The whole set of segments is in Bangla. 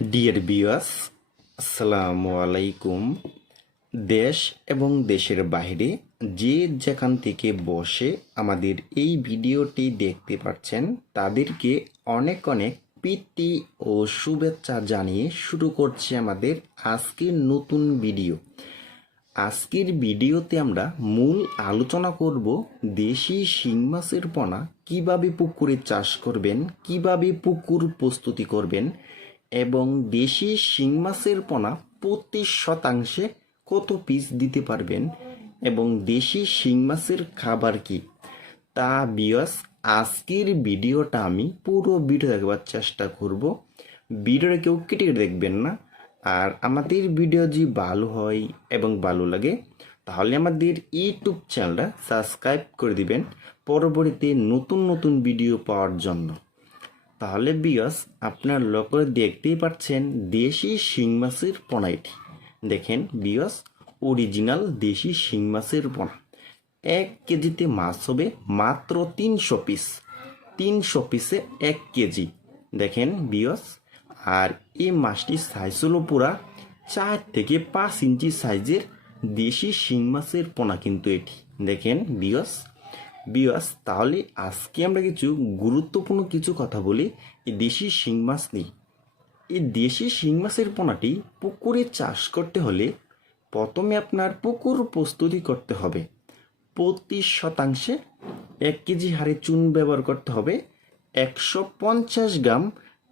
ডিয়ার ভিউয়ার্স, আসসালামু আলাইকুম। দেশ এবং দেশের বাইরে যে যেখান থেকে বসে আমাদের এই ভিডিওটি দেখতে পাচ্ছেন তাদেরকে অনেক অনেক প্রীতি ও শুভেচ্ছা জানিয়ে শুরু করছে আমাদের আজকের নতুন ভিডিও। আজকের ভিডিওতে আমরা মূল আলোচনা করব দেশি শিং মাছের পোনা কিভাবে পুকুরে চাষ করবেন, কিভাবে পুকুর প্রস্তুতি করবেন এবং দেশি শিং মাছের পোনা প্রতি শতাংশে কত পিস দিতে পারবেন এবং দেশি শিং মাছের খাবার কি তা বিয়স আজকের ভিডিওটা আমি পুরো ভিডিও দেখবার চেষ্টা করব। ভিডিওটা কেউ কেটে কেটে দেখবেন না। আর আমাদের ভিডিও যদি ভালো হয় এবং ভালো লাগে তাহলে আমাদের ইউটিউব চ্যানেলটা সাবস্ক্রাইব করে দিবেন পরবর্তীতে নতুন নতুন ভিডিও পাওয়ার জন্য। তাহলে বিয়স আপনার লক্ষ্য দেখতেই পাচ্ছেন দেশি শিং মাছের পোনা। এটি দেখেন বিয়স, অরিজিনাল দেশি শিং মাছের পোনা। 1 কেজিতে মাছ হবে মাত্র 300 পিস। 300 পিসে 1 কেজি। দেখেন বিয়স, আর এই মাছটির সাইজ হলো পুরা 4 থেকে 5 ইঞ্চি সাইজের দেশি শিং মাছের পোনা কিন্তু এটি। দেখেন বিয়স, তাহলে আজকে আমরা কিছু গুরুত্বপূর্ণ কিছু কথা বলি এই দেশি শিং মাছ নিয়ে। এই দেশি শিং মাছের পোনাটি পুকুরে চাষ করতে হলে প্রথমে আপনার পুকুর প্রস্তুতি করতে হবে। প্রতি শতাংশে 1 কেজি হারে চুন ব্যবহার করতে হবে, 150 গ্রাম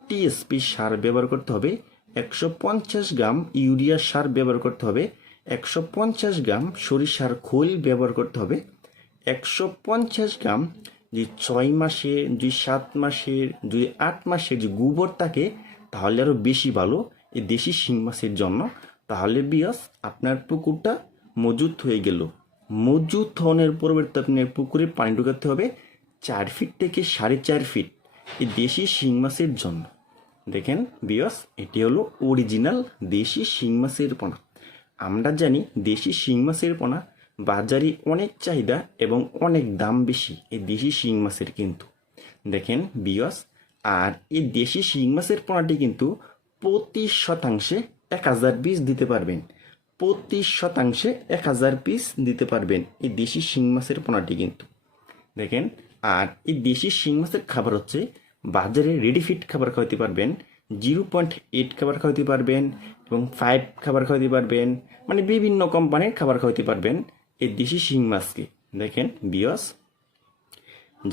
টিএসপি সার ব্যবহার করতে হবে, 150 গ্রাম ইউরিয়া সার ব্যবহার করতে হবে, 150 গ্রাম সরিষার খোল ব্যবহার করতে হবে, 150 গ্রাম যে 6 মাসের, যে 7 মাসের, যে 8 মাসের যে গোবর থাকে তাহলে আরও বেশি ভালো এই দেশি শিং মাছের জন্য। তাহলে বিয়াস আপনার পুকুরটা মজুত হয়ে গেল। মজুত হওয়ার পরবর্তীতে আপনার পুকুরে পানি ঢোকাতে হবে 4 ফিট থেকে 4.5 ফিট এই দেশি শিং মাছের জন্য। দেখেন বিয়াস, এটি হলো অরিজিনাল দেশি শিং মাছের পোনা। আমরা জানি দেশি শিং মাছের পোনা বাজারে অনেক চাহিদা এবং অনেক দাম বেশি এই দেশি শিং মাছের কিন্তু। দেখেন বিয়াস, আর এই দেশি শিং মাছের পোনাটি কিন্তু প্রতি শতাংশে 1000 পিস দিতে পারবেন। প্রতি শতাংশে 1000 পিস দিতে পারবেন এই দেশি শিং মাছের পোনাটি কিন্তু। দেখেন, আর এই দেশি শিং মাছের খাবার হচ্ছে বাজারে রেডি ফিট খাবার খাওয়াতে পারবেন, 0.8 খাবার খাওয়াতে পারবেন এবং 5 খাবার খাওয়াতে পারবেন, মানে বিভিন্ন কোম্পানির খাবার খাওয়াতে পারবেন এই দেশি শিং মাছকে। দেখেন বিয়স,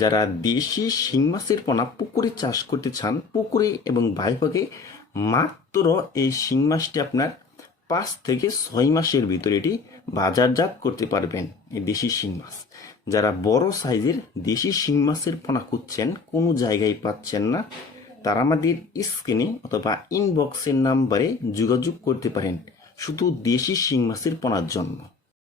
যারা দেশি শিং মাছের পোনা পুকুরে চাষ করতে চান, পুকুরে এবং ভাইভাগে মাত্র এই শিং মাছটি আপনার 5 থেকে 6 মাসের ভিতরে এটি বাজারজাত করতে পারবেন এই দেশি শিং মাছ। যারা বড় সাইজের দেশি শিং মাছের পোনা খুঁজছেন, কোনো জায়গায় পাচ্ছেন না, তারা আমাদের স্ক্রিনে অথবা ইনবক্সের নাম্বারে যোগাযোগ করতে পারেন শুধু দেশি শিং মাছের পোনার জন্য।